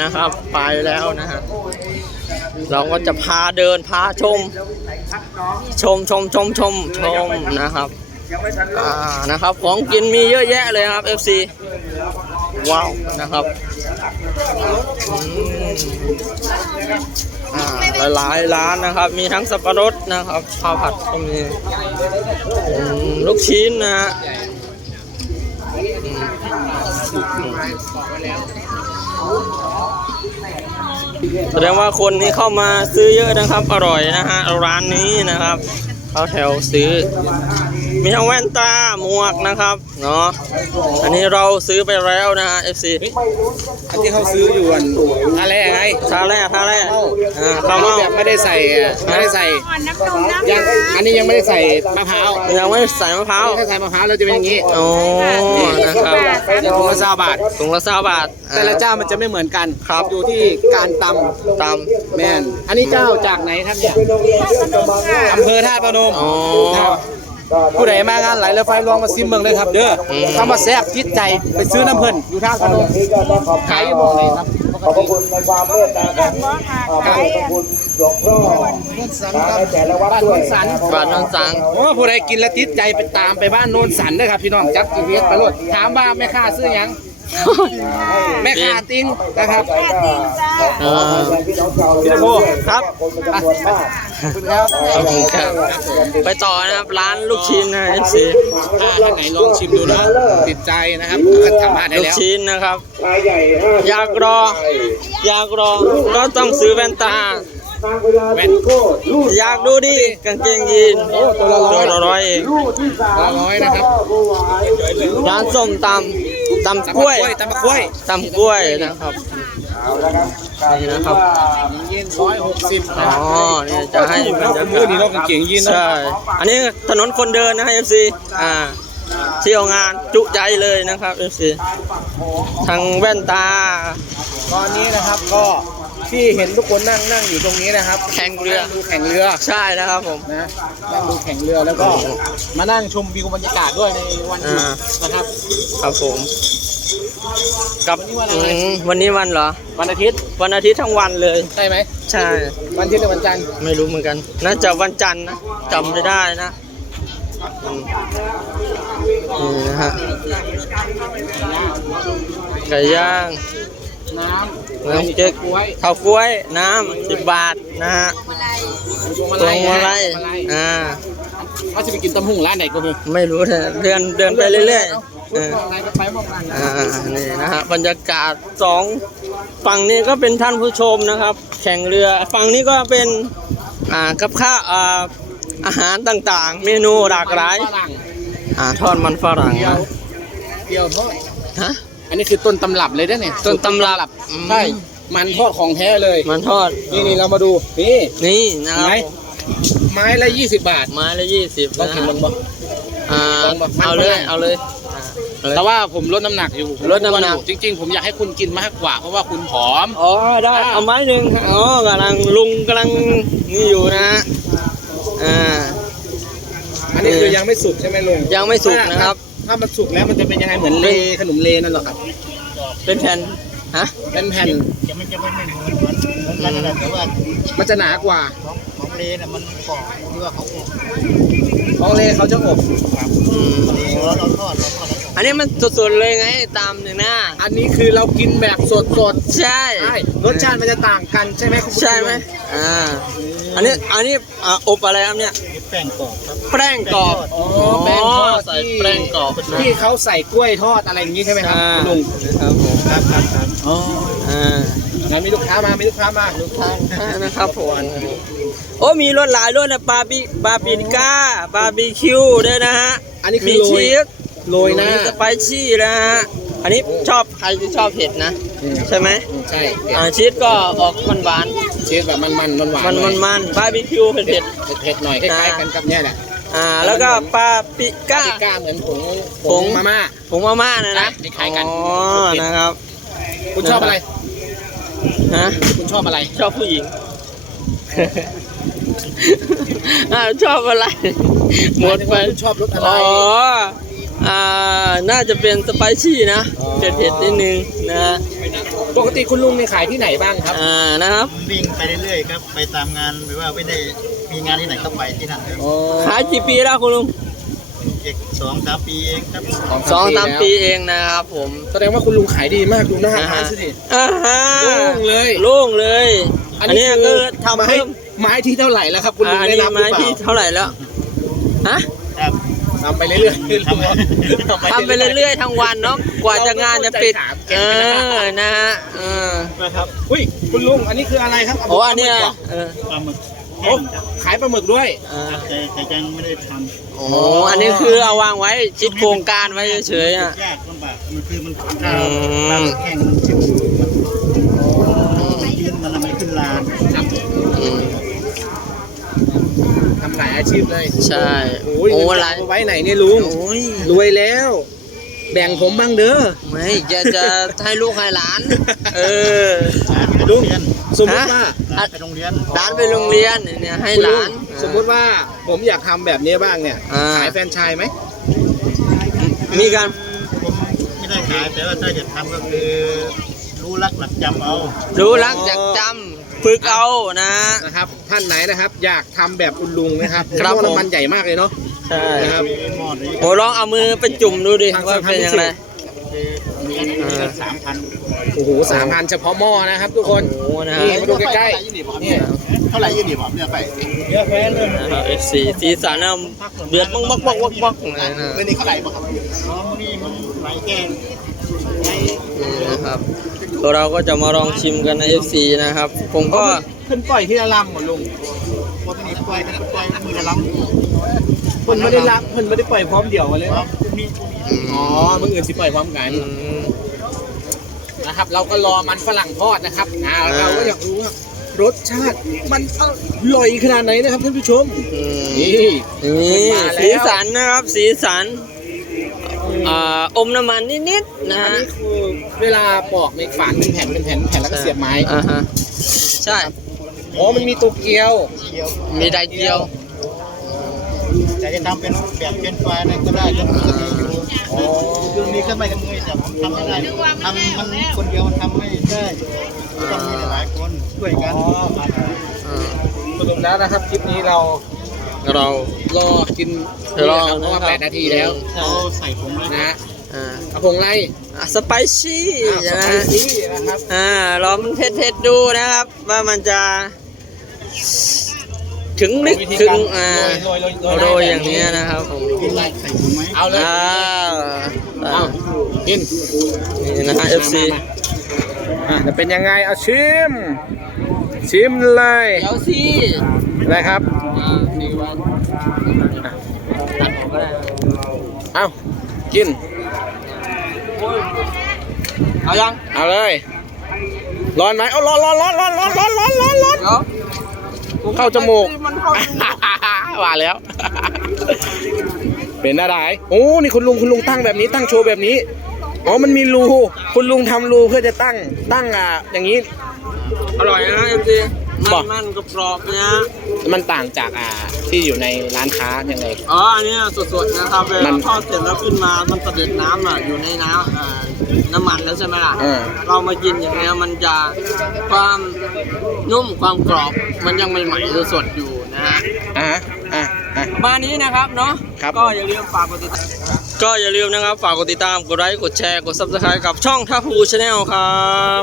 นะครับ ไปแล้วนะฮะเราก็จะพาเดินพาชม ชมชมชมชมชมนะครับอ่านะครับ ของกินมีเยอะแยะเลยครับ FC ว้าวนะครับอ่าหลายร้านนะครับ มีทั้งสับปะรดนะครับข้าวผัดก็มีลูกชิ้นนะฮะอืมแแสดงว่าคนที่เข้ามาซื้อเยอะนะครับ อร่อยนะฮะร้านนี้นะครับเข้าแถวซื้อ มีทั้งแว่นตาหมวกนะครับเนาะอันนี้เราซื้อไปแล้วนะฮะ FC อันที่เขาซื้ออยู่อันอะไรไงท่าแรกท่าแรกอ่าข้าวเม่าแบบไม่ได้ใส่อะไม่ได้ใส่อ่อนน้ำนมน้ำยังอันนี้ยังไม่ได้ใส่มะพร้าวยังไม่ใส่มะพร้าวถ้าใส่มะพร้าวแล้วจะเป็นอย่างนี้โอ้นะครับจะถุงละซาบาทถุงละสาบาท แต่ละเจ้ามันจะไม่เหมือนกันครับอยู่ที่การตตามำแม่นอันนี้เจ้าจากไหนครับเนี่ยนมค่ะอำเภอท่าพนมอ๋อนะครับ ผู้ใดมางานไหลเรือไฟลองมาซิมเมืองเลยครับ เด้ออมคำว่าแซ่บจิตใจไปซื้อน้ำเพิ่นอยู่ท่าพนมขายอยู่หมองไหนครับปกติแบบว่าค่ะขายอะนุ่นสันครับบ้านนุ่นสันบาทนอนสังโอ้ผู้ใดกินแล้วติดใจไปตามไปบ้านโนนสันนะครับพี่น้องจับจีพีเอสไปโหลดถามว่าแม่ค้าซื้อหยังแม่ค้าติ้งนะครับแม่ติงจ้าอ่าพี่ตะโพครับ ขอบคุณครับขอบคุณครับ ไปต่อนะครับร้านลูกชิ้นนะ FC ถ้าท่านไหนลองชิมดูนะติดใจนะครับก็สามารถได้ลูกแล้วชิ้นนะครับ อยากรอ อยากรอก็ต้องซื้อแว่นตาแว่นอยากดูดิกางเกงยีนโอ้ตัวละร้ตัอวยละร้อยเองตัวละร้อยนะครับ ร้านส้มตำ ตำกล้วยตำบักกล้วยตำกล้วยนะครับนี่นะครับยีนร้อยหกสิบอ๋อนี่จะให้บรรยากาศมือนี่เรากางเกงยีนเนาะใช่อันนี้ถนนคนเดินนะฮะ FC อ่าเที่ยวงานจุใจเลยนะครับ FC ทางแว่นตา ตอนนี้นะครับก็ ที่เห็นทุกคนนั่งนั่งอยู่ตรงนี้นะครับแข่งเรือ นั่ดูแข่งเรือใช่นะครับผม นะนั่งดูแข่งเรือแล้วก็มานั่งชมวิวบรรยากาศด้วยในวันหยุดอ่า นะครับครับผมกับวันนี้วันอะไรอืมวันนี้วันเหรอ วันอาทิตย์วันอาทิตย์ทั้งวันเลย ใช่ไหมใช่ วันอาทิตย์หรือวันจันทร์ไม่รู้เหมือนกันน่าจะวันจันทร์นะจำไม่ได้นะอืมนี่นะฮะไก่ย่างน้ำ น้ำเก๊กกล้วยข้าวกล้วยน้ำสิบบาทนะฮะพวงมาพวลังยมาลัยพวงมาลัยอ่าเขาจะไปกินตำหุ่งร้านไหนก็คือไม่รู้นะเดินเดินไปเรื่อยๆเออมองไหนก็ไปมองกันอ่านี่นะฮะบรรยากาศสองฝั่งนี้ก็เป็นท่านผู้ชมนะครับ แข่งเรือฝั่งนี้ก็เป็นอ่ากับข้าวอ่าอาหารต่างๆ เมนูหลากหลายฝรั่งอ่าทอดมันฝรั่งเดียวนะเดียวทอดฮะ อันนี้คือต้นตำรับเลยนะเนี่ยต้นตำรับอืมใช่ มันทอดของแท้เลย มันทอดนี่นี่เรามาดู นี่นี่นะครับไม้ไม้ละ20บาท ไม้ละยี่สิบลองนะกินฮะลองบ่อ่าลองบอกมันเอาเลยฝรั่งเอาเลยอ่าเอาเลย แต่ว่าผมลดน้ำหนักอยู่ลดน้ำหนักจริง ๆ ผมอยากให้คุณกินมากกว่า เพราะว่าคุณผอม อ๋อได้อ่าเอาไม้หนึ่งอ๋อกำลังลุงกำลังนี่อยู่นะฮะอ่าอันนี้คือยังไม่สุกใช่ไหมลุงยังไม่สุกนะครับ ถ้ามันสุกแล้วมันจะเป็นยังไงเหมือนเลขนมเลนั่นเหรอครับ เป็นแผ่นฮะเป็นแผ่นจะมันจะไม่เหมือนเหมือนเหมือนกันนะแต่ว่ามันจะหนากว่าของของเลน่ะมันกรอบที่ว่าเขาอบของเลเขาจะอบอืมแล้วเราทอดเราทอดแล้วอันนี้มันสดๆเลยไงตามหนึ่งหน้า อันนี้คือเรากินแบบสดสดใช่ๆใช่รสชาติมันจะต่างกันใช่ไหมคุณผู้ชใช่ไหมอ่าอันนี้อันนี้อ่าอบอะไรครับเนี่ยแป้งกรอบครับ แป้งกรอบอ๋อแป้งทอดใส่ที่แป้งกรอบนะที่เขาใส่กล้วยทอดอะไรอย่างนี้ใช่ไหมครับอ่าคุณลุงครับผมครับครับครับอ๋ออ่างั้นมีลูกค้ามา มีลูกค้ามาทานนะครับผมโอ้มีรสหลายรสนะบาร์บีบาร์บีก้าบาร์บีคิวด้วยนะฮะอันนี้คือมีโรยชีสโรยหน้ามีสไปซี่นะฮะอันนี้ชอบใครที่ชอบเผ็ดนะอืมใช่ไหมใช่อ่าชีสก็ออกมันหวาน ชีสแบบมันมันมันหวานมันหมัอนยมันบาร์บีคิวเผ็ดเผ็เผ็ดดเผ็ดหน่อยคล้ายๆกันกับเนี่ยแหละอ่า แล้วก็ปาปริก้าปาปริก้าเหมือนผงผงมาม่าผงมาม่านะนะใช่คล้ายๆกันอ๋อนะครับ คุณชอบอะไรฮะคุณชอบอะไร ชอบผู้หญิงอ่าชอบอะไรหมดไปคุณชอบรสอะไรอ๋ออ่าน่าจะเป็นสไปซี่นะอ๋อเผ็ดๆนิดนึงนะฮะ ปกติคุณลุงเนี่ยขายที่ไหนบ้างครับ อ่านะครับวิ่งไปเรื่อยๆครับ ไปตามงานหรือว่าไม่ได้มีงานที่ไหนก็ไปที่นั่นครับขายกี่ปีแล้วคุณลุงอีกสองสามปีเองครับสองสามปีเองนะครับผมแสดงว่าคุณลุงขายดีมากดูหน้าอ่าร้าฮะนสิ อ่าฮะโล่งเลย โล่งเลย อันนี้ก็ทำไม้เพิ่มไม้ที่เท่าไหร่แล้วครับ คุณลุงอันได้นี้นับหรืไม้อเปที่ล่าเท่าไหร่แล้วฮะ ครับ ทำไปเรื่อยๆทำไปเรื่อยๆทั้งวันเนาะกว่าจะงานจะปิด เออนะฮะเออนะครับอุ้ยคุณลุงอันนี้คืออะไรครับโอ้อันเนี้ยเออปลาหมึกโอ้ขายปลาหมึกด้วยเออแต่แต่ยังไม่ได้ทโอ้อันนี้คือเอาวางไว้ชิดโครงการไว้เฉยๆอะยากลำบากมันคือมันถ้าอืมปลาหมึกแห้งมันชื้นมันยืนมันทำไมขึ้นลาน อืม ทำ หลายอาชีพเลยใช่โอ้ยโอ้เงินไรจะเอาไว้ไหนเนี่ยลุงโอ้ยรวยแล้ว แบ่งผมบ้างเด้อไม่จะจะให้ลูกให้หลาน เออไปโรงเรียนสมมติว่าหลานไปโรงเรียนหลานไปโรงเรียนเนี่ยให้คุณหลุลางนสมมติว่าผมอยากทำแบบนี้บ้างเนี่ยอ่าขายแฟรนไชส์ไหมมีการผมไม่ได้ขายแต่ว่าถ้าจะทำก็คือรู้รักหลักจำเอารู้รักจากจำ ฝึกเอานะ นะครับ ท่านไหนนะครับ อยากทำแบบคุณลุงนะครับครับหม้อผม น้ำมันใหญ่มากเลยเนาะใช่นะครับมีหม้อนี้โหลองเอามือไปจุ่มดูดิว่าเป็นยังไงคือมีมีละสามพันโอ้โหสามพันเฉพาะหม้อนะครับ ทุกคนโอ้โหนะฮะนี่มาดูใกล้ๆนี่เท่าไหร่ยืนดีผมเนี่ยไปเยอะแค่เลยนะครับ FC สีสันนะเดือดบักบักบักบักบักเลยนะเงินนี้เท่าไหร่บ้างครับน้องนี่มันไหลแกงไงนี่นะครับ ตัวเราก็จะมาลองชิมกันใน FC นะครับ ผมก็ขึ้นปล่อยที่ละลำหมดลุงพอตอนนี้ปล่อยกันปล่อยมือละล้เพิ่นไม่ได้รับเพิ่นไม่ได้ปล่อยพร้อมเดี่ยวมาเลยำครับมีอ๋อมึงอื่นสิปล่อยพร้อมกันอืมนะครับ เราก็รอมันฝรั่งทอดนะครับอ่าอ่าเราก็อยากรู้ว่ารสชาติมันอร่อยขนาดไหนนะครับท่านผู้ชมอืมนี่นี่มาแล้วสีสันนะครับ สีสัน อ่าอมน้ำมันนิดๆนะอันฮะนี้คือเวลาปอกในฝานเป็นแผ่นเป็นแผ่นแผ่นแล้วก็เสียบไม้อ่าฮะใช่ อ๋อมันมีตัวเกียวเกี๊ยวมีไดเกียวแต่จะทำเป็นแบบเป็นไฟนั่นก็ได้จะมีก็มีอยู่คือมีเครื่องไม้เครื่องมือแต่ผมทำไม่ได้ทำมันคนเดียวมันทำไม่ได้ต้องมีหลายคนช่วยกัน อ่า สรุปแล้วนะครับคลิปนี้เรา เรารอกินรอเพราะว่านะครับแปดนาทีแล้วเอาใส่ผงเลยนะฮะอ่าเอาผงไล่อะสไปซี่อ้าวสนะไปฮะซี่นะครับอ่าลองเทสๆดูนะครับ ว่ามันจะ ถึงลึกวิธีถึกางรอ่าโรยโรยโรยโรยอย่างนี้ยนะครับผมกินไล่ใส่ถุงไหมเอาเลยอ่าเอากินนี่นะฮะ FC อะจะเป็นยังไงเอาชิม ชิมเลย เดี๋ยวสิ นะครับอ่าสี่วัน ตัดออกก็ได้เอากิน เอายัง เอาเลย ร้อนไหมเอาร้อนร้อนร้อนร้อนร้อนร้อนร้อนร้อนร้อนเดี๋ยวเข้าจมูกมันเข้าจมูก ว่าแล้ว เป็นอะไรโอ้ นี่คุณลุงคุณลุงตั้งแบบนี้ ตั้งโชว์แบบนี้ อ๋อ มันมีรู คุณลุงทำรูเพื่อจะตั้ง ตั้งอะ อย่างนี้ อร่อยนะ FC บมั อนกมันกรอบๆนะฮะมันต่างจากอ่าที่อยู่ในร้านค้ายังไง อ๋ออันเนี้ยสดๆนะครับเวมัลานทอดเสร็จแล้วขึ้นมามันเสด็จน้ำอะอยู่ในน้ำอ่าน้ำมันแล้วใช่ไหมล่ะอ่าเรามากินอย่างเงี้ยมันจะความนุ่มความกรอบมันยังใหม่ๆสดๆอยู่นะฮะ อะอะอะ ประมาณนี้นะครับเนาะครับ ก็อย่าลืมฝากกดติดตามก็อย่าลืมนะครับ ฝากกดติดตาม กดไลค์ กดแชร์ กด subscribe กับช่องท่าพูชาแนลครับ